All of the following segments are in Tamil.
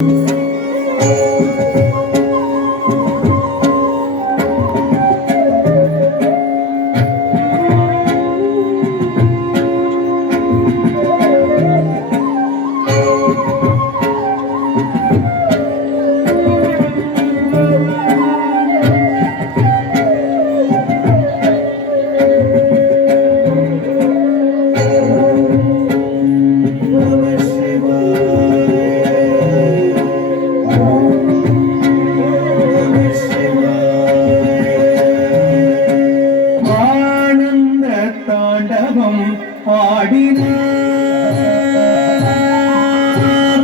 ஆனந்த பாடினார்.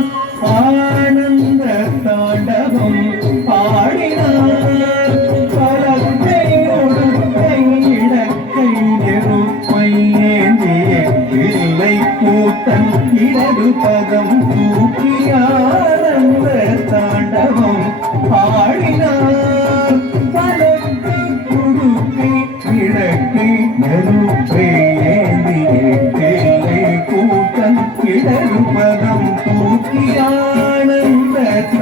ஆனந்த தாண்டவம் ஆடினார் பலத்தை ஒடுக்கை நெருப்பை ஏந்திய இல்லை கூட்டம் இடது பதம் தூக்கி தாண்டவம் பலத்தை குடுக்கை கிழக்கை நெருப்பை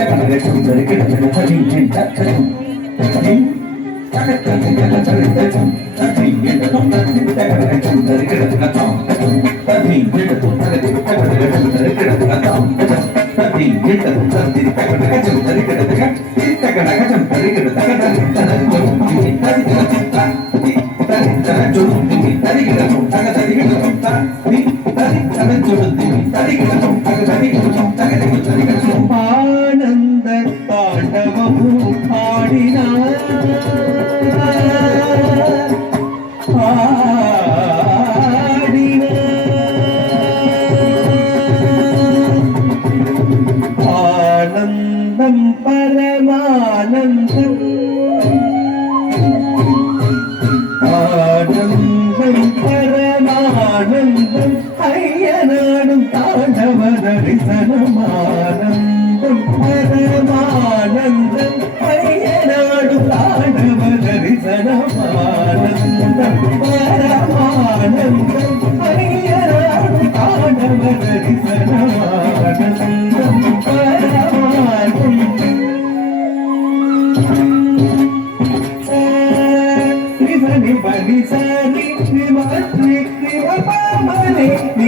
ஆடினார் பலத்தை ஒடுக்கை இடக்கை நெருப்பை பரமானந்தம் ஆனந்தம் பரமானந்தம் ஐயனாடும் தாண்டவ தரிசனமானந்தம் பரமானந்தம் ஐயனாடும் தாண்டவ தரிசனமானந்தம்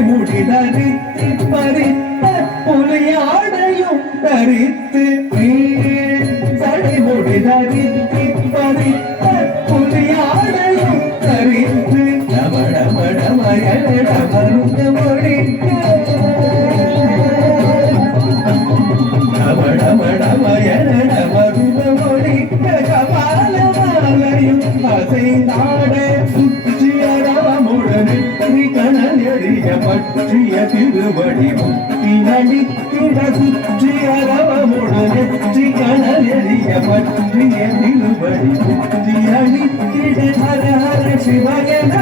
சடை பறித்த புலியாடையும் தரித்து நீ சடை பறித்த புலியாடையும் தரித்து டமடமடமயட மருந்த மொழிக்க டமடமடமயட மருந்த மொழிக்க கபாலமாலையும் அசைந்தாட சுற்றிய ரவமுடன் வெற்றி பற்றிய திருவடி முக்தி சுற்றிய ரவமுடன் வெற்றி பற்றிய திருவடி முக்தி ஹர ஹர சிவயன